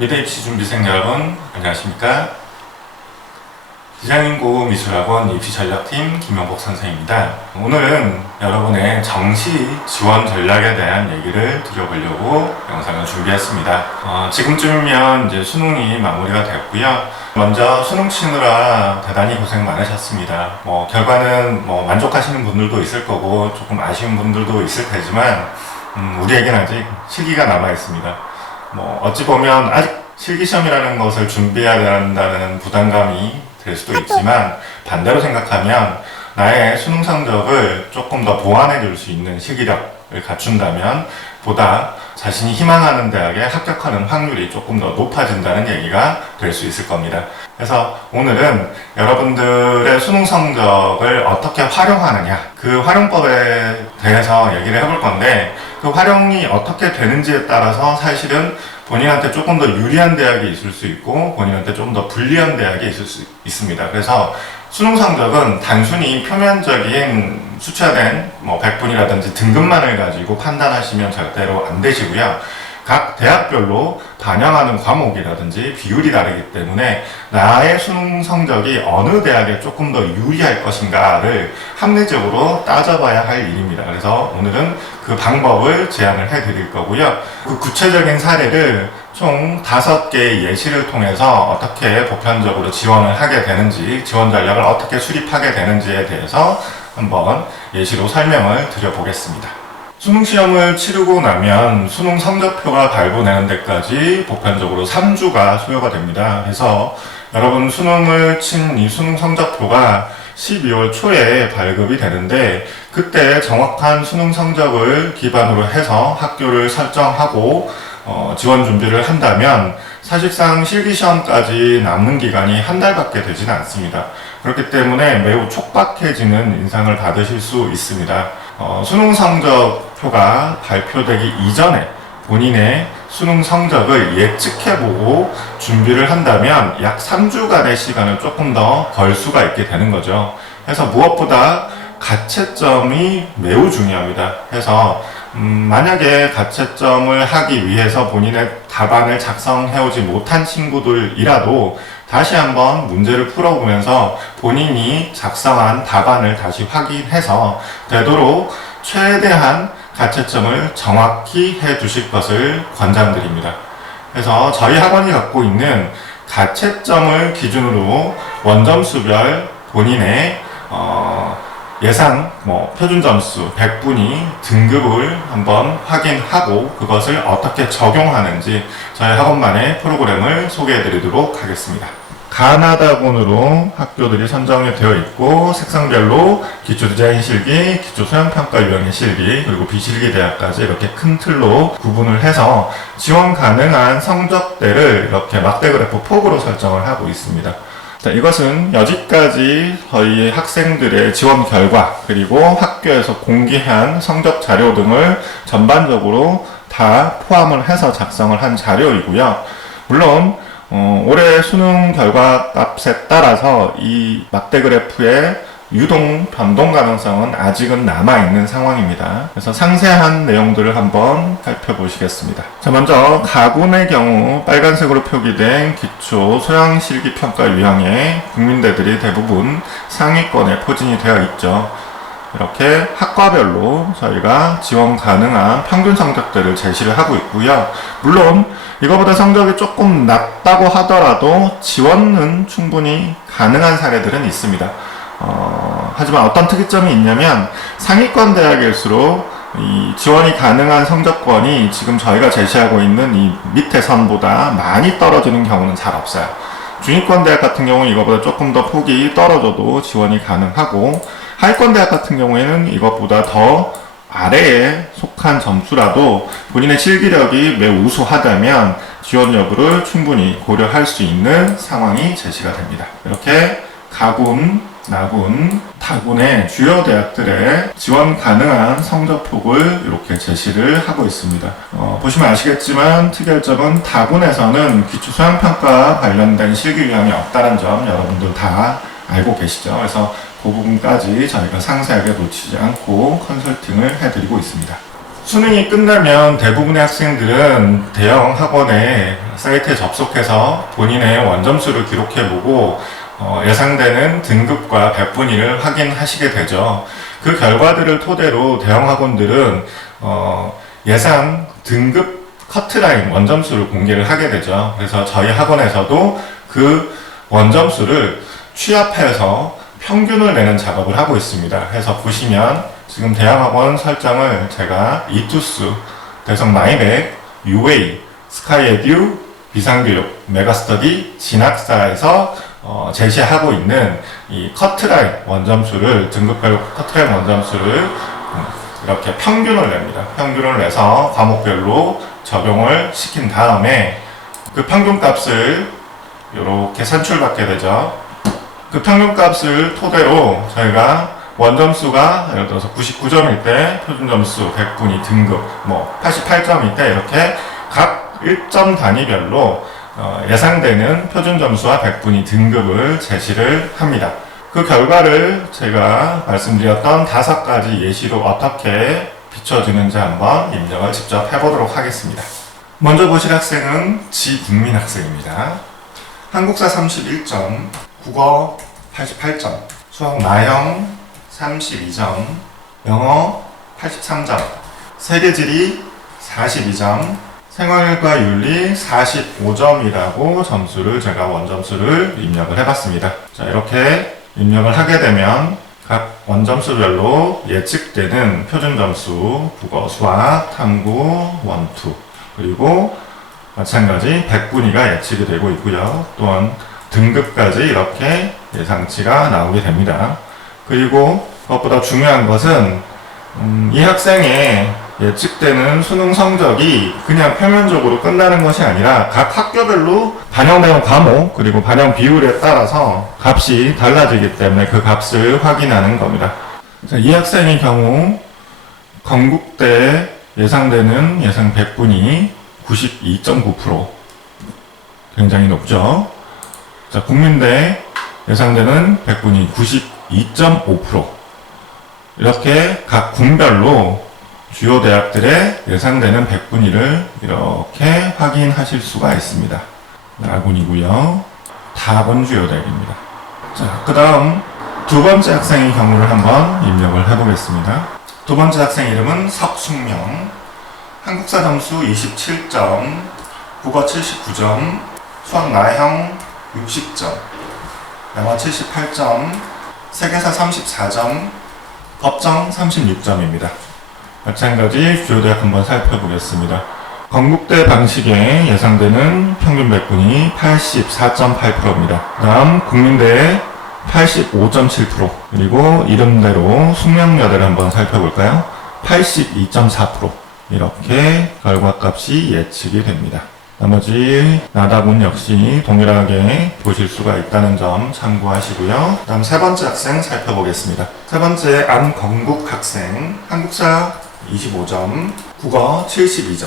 미대 입시 준비생 여러분, 안녕하십니까? 디자인고 미술학원 입시전략팀 김영복 선생입니다. 오늘은 여러분의 정시 지원 전략에 대한 얘기를 드려보려고 영상을 준비했습니다. 지금쯤이면 이제 수능이 마무리가 됐고요. 먼저 수능 치느라 대단히 고생 많으셨습니다. 결과는 만족하시는 분들도 있을 거고 조금 아쉬운 분들도 있을 테지만 우리에게는 아직 실기가 남아 있습니다. 어찌 보면 아직 실기시험이라는 것을 준비해야 한다는 부담감이 될 수도 있지만 반대로 생각하면 나의 수능 성적을 조금 더 보완해 줄 수 있는 실기력을 갖춘다면 보다 자신이 희망하는 대학에 합격하는 확률이 조금 더 높아진다는 얘기가 될 수 있을 겁니다. 그래서 오늘은 여러분들의 수능 성적을 어떻게 활용하느냐, 그 활용법에 대해서 얘기를 해볼 건데, 그 활용이 어떻게 되는지에 따라서 사실은 본인한테 조금 더 유리한 대학이 있을 수 있고 본인한테 조금 더 불리한 대학이 있을 수 있습니다. 그래서 수능 성적은 단순히 표면적인 수치화된 100분이라든지 등급만을 가지고 판단하시면 절대로 안 되시고요. 각 대학별로 반영하는 과목이라든지 비율이 다르기 때문에 나의 수능 성적이 어느 대학에 조금 더 유리할 것인가를 합리적으로 따져봐야 할 일입니다. 그래서 오늘은 그 방법을 제안을 해드릴 거고요. 그 구체적인 사례를 총 5개의 예시를 통해서 어떻게 보편적으로 지원을 하게 되는지, 지원 전략을 어떻게 수립하게 되는지에 대해서 한번 예시로 설명을 드려보겠습니다. 수능 시험을 치르고 나면 수능 성적표가 발부되는 데까지 보편적으로 3주가 소요가 됩니다. 그래서 여러분 수능을 친 이 수능 성적표가 12월 초에 발급이 되는데, 그때 정확한 수능 성적을 기반으로 해서 학교를 설정하고 지원 준비를 한다면 사실상 실기시험까지 남는 기간이 한 달밖에 되지는 않습니다. 그렇기 때문에 매우 촉박해지는 인상을 받으실 수 있습니다. 수능 성적표가 발표되기 이전에 본인의 수능 성적을 예측해보고 준비를 한다면 약 3주간의 시간을 조금 더 벌 수가 있게 되는 거죠. 그래서 무엇보다 가채점이 매우 중요합니다. 그래서 만약에 가채점을 하기 위해서 본인의 답안을 작성해오지 못한 친구들이라도 다시 한번 문제를 풀어보면서 본인이 작성한 답안을 다시 확인해서 되도록 최대한 가채점을 정확히 해두실 것을 권장드립니다. 그래서 저희 학원이 갖고 있는 가채점을 기준으로 원점수별 본인의 예상 표준 점수 100분이 등급을 한번 확인하고 그것을 어떻게 적용하는지 저희 학원만의 프로그램을 소개해 드리도록 하겠습니다. 가나다군으로 학교들이 선정이 되어 있고 색상별로 기초 디자인 실기, 기초 소양평가 유형의 실기, 그리고 비실기 대학까지 이렇게 큰 틀로 구분을 해서 지원 가능한 성적대를 이렇게 막대 그래프 폭으로 설정을 하고 있습니다. 자, 이것은 여지까지 저희 학생들의 지원 결과 그리고 학교에서 공개한 성적 자료 등을 전반적으로 다 포함을 해서 작성을 한 자료이고요. 물론 올해 수능 결과 값에 따라서 이 막대 그래프의 유동 변동 가능성은 아직은 남아있는 상황입니다. 그래서 상세한 내용들을 한번 살펴보시겠습니다. 자, 먼저 가군의 경우 빨간색으로 표기된 기초 소양실기평가 유형의 국민대들이 대부분 상위권에 포진이 되어 있죠. 이렇게 학과별로 저희가 지원 가능한 평균 성적들을 제시를 하고 있고요. 물론 이거보다 성적이 조금 낮다고 하더라도 지원은 충분히 가능한 사례들은 있습니다. 하지만 어떤 특이점이 있냐면 상위권 대학일수록 이 지원이 가능한 성적권이 지금 저희가 제시하고 있는 이 밑에 선보다 많이 떨어지는 경우는 잘 없어요. 중위권 대학 같은 경우는 이것보다 조금 더 폭이 떨어져도 지원이 가능하고, 하위권 대학 같은 경우에는 이것보다 더 아래에 속한 점수라도 본인의 실기력이 매우 우수하다면 지원 여부를 충분히 고려할 수 있는 상황이 제시가 됩니다. 이렇게 가군, 나군, 타군의 주요 대학들의 지원 가능한 성적폭을 이렇게 제시를 하고 있습니다. 보시면 아시겠지만 특이할 점은 타군에서는 기초 소양평가 관련된 실기 유형이 없다는 점 여러분들 다 알고 계시죠? 그래서 그 부분까지 저희가 상세하게 놓치지 않고 컨설팅을 해드리고 있습니다. 수능이 끝나면 대부분의 학생들은 대형 학원의 사이트에 접속해서 본인의 원점수를 기록해보고 예상되는 등급과 백분위를 확인하시게 되죠. 그 결과들을 토대로 대형 학원들은 예상 등급 커트라인 원점수를 공개를 하게 되죠. 그래서 저희 학원에서도 그 원점수를 취합해서 평균을 내는 작업을 하고 있습니다. 해서 보시면 지금 대형학원 설정을 제가 이투스, 대성 마이백, UA, 스카이에듀, 비상교육, 메가스터디, 진학사에서 제시하고 있는 이 커트라인 원점수를, 등급별 커트라인 원점수를 이렇게 평균을 냅니다. 평균을 내서 과목별로 적용을 시킨 다음에 그 평균값을 이렇게 산출받게 되죠. 그 평균값을 토대로 저희가 원점수가 예를 들어서 99점일 때 표준점수, 백분위, 등급, 88점일 때 이렇게 각 1점 단위별로 예상되는 표준점수와 백분위, 등급을 제시를 합니다. 그 결과를 제가 말씀드렸던 5가지 예시로 어떻게 비춰지는지 한번 입력을 직접 해보도록 하겠습니다. 먼저 보실 학생은 지국민 학생입니다. 한국사 31점, 국어 88점, 수학 나형 32점, 영어 83점, 세계지리 42점, 생활과 윤리 45점이라고 점수를 제가 원점수를 입력을 해봤습니다. 자, 이렇게 입력을 하게 되면 각 원점수별로 예측되는 표준점수, 국어, 수학, 탐구, 원투, 그리고 마찬가지 백분위가 예측이 되고 있고요. 또한 등급까지 이렇게 예상치가 나오게 됩니다. 그리고 그것보다 중요한 것은 이 학생의 예측되는 수능 성적이 그냥 표면적으로 끝나는 것이 아니라 각 학교별로 반영되는 과목 그리고 반영 비율에 따라서 값이 달라지기 때문에 그 값을 확인하는 겁니다. 이 학생의 경우 건국대 예상되는 예상 백분위 92.9%, 굉장히 높죠. 자, 국민대 예상되는 백분위 92.5%, 이렇게 각 군별로 주요 대학들의 예상되는 백분위를 이렇게 확인하실 수가 있습니다. 나군이고요. 다본 주요 대학입니다. 자, 그 다음 두 번째 학생의 경우를 한번 입력을 해보겠습니다. 두 번째 학생 이름은 석숙명, 한국사 점수 27점, 국어 79점, 수학 나형 60점, 영어 78점, 세계사 34점, 법정 36점입니다. 마찬가지 주요 대학 한번 살펴보겠습니다. 건국대 방식에 예상되는 평균 백분위 84.8%입니다. 다음 국민대 85.7%, 그리고 이름대로 숙명여대를 한번 살펴볼까요? 82.4%, 이렇게 결과값이 예측이 됩니다. 나머지 나다군 역시 동일하게 보실 수가 있다는 점 참고하시고요. 다음 세 번째 학생 살펴보겠습니다. 세 번째 안건국 학생, 한국사 25점, 국어 72점,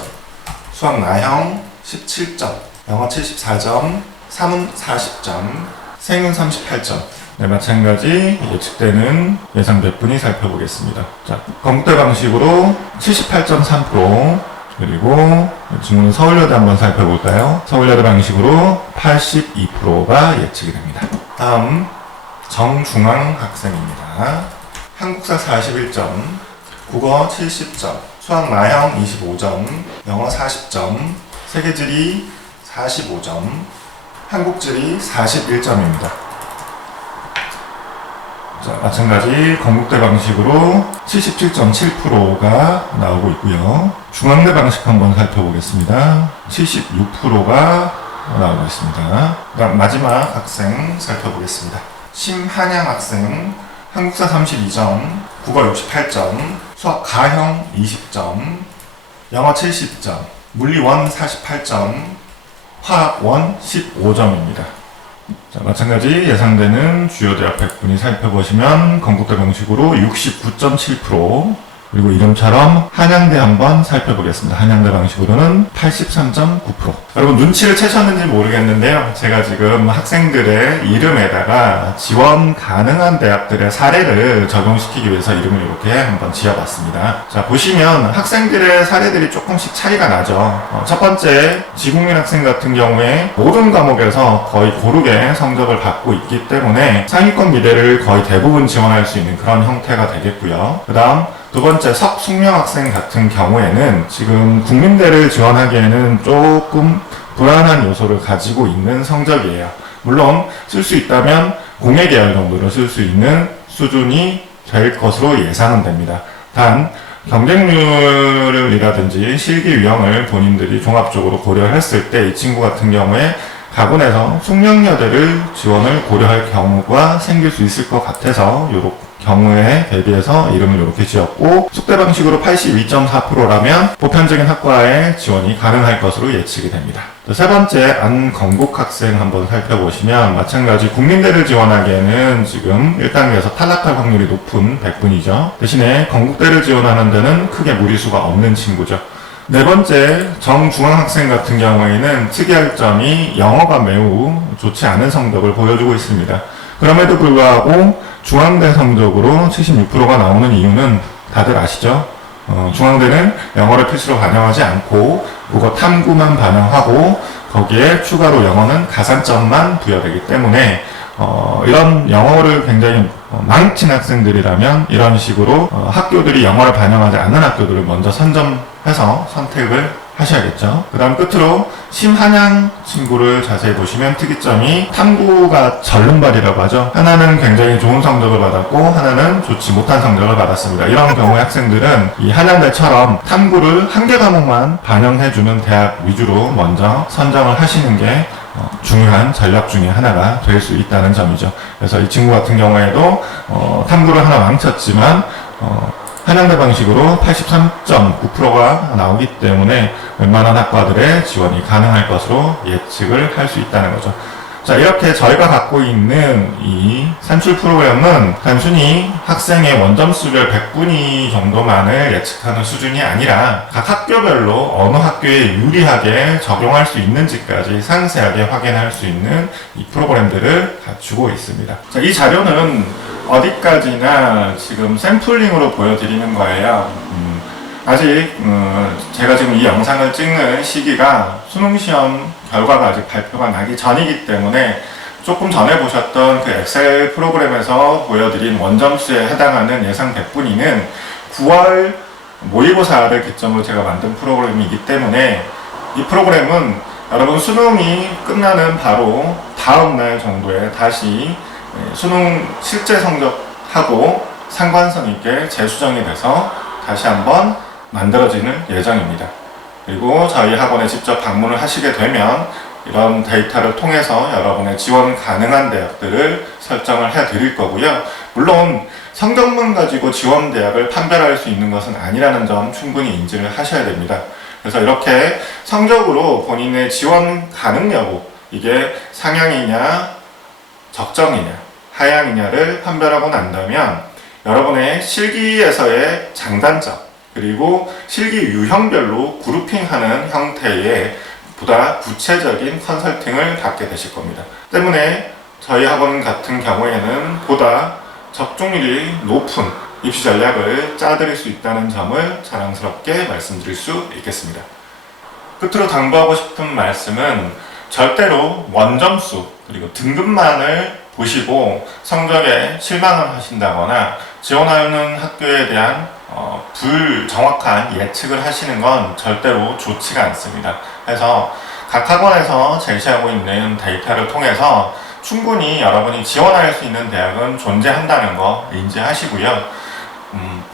수학 나형 17점, 영어 74점, 사문 40점, 생은 38점. 네, 마찬가지 예측되는 예상 백분위 살펴보겠습니다. 자, 건국대 방식으로 78.3%, 그리고 지금 서울여대 한번 살펴볼까요? 서울여대 방식으로 82%가 예측이 됩니다. 다음 정중앙 학생입니다. 한국사 41점, 국어 70점, 수학 나형 25점, 영어 40점, 세계지리 45점, 한국지리 41점입니다. 자, 마찬가지 건국대 방식으로 77.7%가 나오고 있고요. 중앙대 방식 한번 살펴보겠습니다. 76%가 나오고 있습니다. 그다음 마지막 학생 살펴보겠습니다. 심한양 학생, 한국사 32점, 국어 68점, 수학 가형 20점, 영어 70점, 물리원 48점, 화학원 15점입니다. 자, 마찬가지 예상되는 주요 대학 백분위 살펴보시면 건국대 방식으로 69.7%, 그리고 이름처럼 한양대 한번 살펴보겠습니다. 한양대 방식으로는 83.9%. 여러분 눈치를 채셨는지 모르겠는데요. 제가 지금 학생들의 이름에다가 지원 가능한 대학들의 사례를 적용시키기 위해서 이름을 이렇게 한번 지어봤습니다. 자, 보시면 학생들의 사례들이 조금씩 차이가 나죠. 첫 번째, 지국민 학생 같은 경우에 모든 과목에서 거의 고르게 성적을 받고 있기 때문에 상위권 미대를 거의 대부분 지원할 수 있는 그런 형태가 되겠고요. 그 다음 두 번째, 석숙명 학생 같은 경우에는 지금 국민대를 지원하기에는 조금 불안한 요소를 가지고 있는 성적이에요. 물론 쓸 수 있다면 공예계열 정도로 쓸 수 있는 수준이 될 것으로 예상은 됩니다. 단 경쟁률이라든지 실기 유형을 본인들이 종합적으로 고려했을 때 이 친구 같은 경우에 가군에서 숙명여대를 지원을 고려할 경우가 생길 수 있을 것 같아서 요렇게 경우에 대비해서 이름을 이렇게 지었고, 숙대 방식으로 82.4%라면 보편적인 학과에 지원이 가능할 것으로 예측이 됩니다. 세 번째, 안건국 학생 한번 살펴보시면 마찬가지 국민대를 지원하기에는 지금 1단계에서 탈락할 확률이 높은 100분이죠. 대신에 건국대를 지원하는 데는 크게 무리수가 없는 친구죠. 네 번째, 정중앙학생 같은 경우에는 특이할 점이 영어가 매우 좋지 않은 성적을 보여주고 있습니다. 그럼에도 불구하고 중앙대 성적으로 76%가 나오는 이유는 다들 아시죠? 중앙대는 영어를 필수로 반영하지 않고 국어 탐구만 반영하고 거기에 추가로 영어는 가산점만 부여되기 때문에 이런 영어를 굉장히 망친 학생들이라면 이런 식으로 학교들이 영어를 반영하지 않는 학교들을 먼저 선점해서 선택을 하셔야겠죠. 그 다음 끝으로 심한양 친구를 자세히 보시면 특이점이 탐구가 절름발이라고 하죠. 하나는 굉장히 좋은 성적을 받았고 하나는 좋지 못한 성적을 받았습니다. 이런 경우에 학생들은 이 한양대처럼 탐구를 한 개 과목만 반영해주는 대학 위주로 먼저 선정을 하시는 게 중요한 전략 중에 하나가 될 수 있다는 점이죠. 그래서 이 친구 같은 경우에도 탐구를 하나 망쳤지만 한양대 방식으로 83.9%가 나오기 때문에 웬만한 학과들의 지원이 가능할 것으로 예측을 할 수 있다는 거죠. 자, 이렇게 저희가 갖고 있는 이 산출 프로그램은 단순히 학생의 원점수별 100분위 정도만을 예측하는 수준이 아니라 각 학교별로 어느 학교에 유리하게 적용할 수 있는지까지 상세하게 확인할 수 있는 이 프로그램들을 갖추고 있습니다. 자, 이 자료는 어디까지나 지금 샘플링으로 보여드리는 거예요. 아직 제가 지금 이 영상을 찍는 시기가 수능시험 결과가 아직 발표가 나기 전이기 때문에 조금 전에 보셨던 그 엑셀 프로그램에서 보여드린 원점수에 해당하는 예상 100분위는 9월 모의고사를 기점으로 제가 만든 프로그램이기 때문에 이 프로그램은 여러분 수능이 끝나는 바로 다음 날 정도에 다시 수능 실제 성적하고 상관성 있게 재수정이 돼서 다시 한번 만들어지는 예정입니다. 그리고 저희 학원에 직접 방문을 하시게 되면 이런 데이터를 통해서 여러분의 지원 가능한 대학들을 설정을 해 드릴 거고요. 물론 성적만 가지고 지원 대학을 판별할 수 있는 것은 아니라는 점 충분히 인지를 하셔야 됩니다. 그래서 이렇게 성적으로 본인의 지원 가능 여부, 이게 상향이냐 적정이냐 하향이냐를 판별하고 난다면 여러분의 실기에서의 장단점 그리고 실기 유형별로 그룹핑하는 형태의 보다 구체적인 컨설팅을 받게 되실 겁니다. 때문에 저희 학원 같은 경우에는 보다 적중률이 높은 입시 전략을 짜드릴 수 있다는 점을 자랑스럽게 말씀드릴 수 있겠습니다. 끝으로 당부하고 싶은 말씀은 절대로 원점수 그리고 등급만을 보시고 성적에 실망을 하신다거나 지원하는 학교에 대한 불정확한 예측을 하시는 건 절대로 좋지가 않습니다. 그래서 각 학원에서 제시하고 있는 데이터를 통해서 충분히 여러분이 지원할 수 있는 대학은 존재한다는 거 인지하시고요.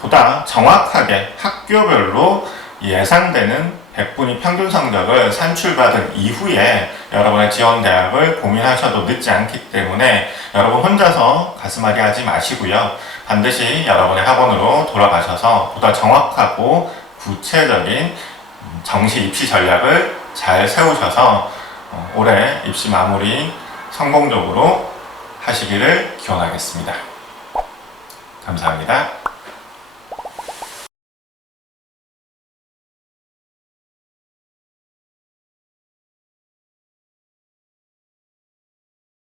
보다 정확하게 학교별로 예상되는 100분위 평균 성적을 산출받은 이후에 여러분의 지원 대학을 고민하셔도 늦지 않기 때문에 여러분 혼자서 가슴앓이 하지 마시고요. 반드시 여러분의 학원으로 돌아가셔서 보다 정확하고 구체적인 정시 입시 전략을 잘 세우셔서 올해 입시 마무리 성공적으로 하시기를 기원하겠습니다. 감사합니다.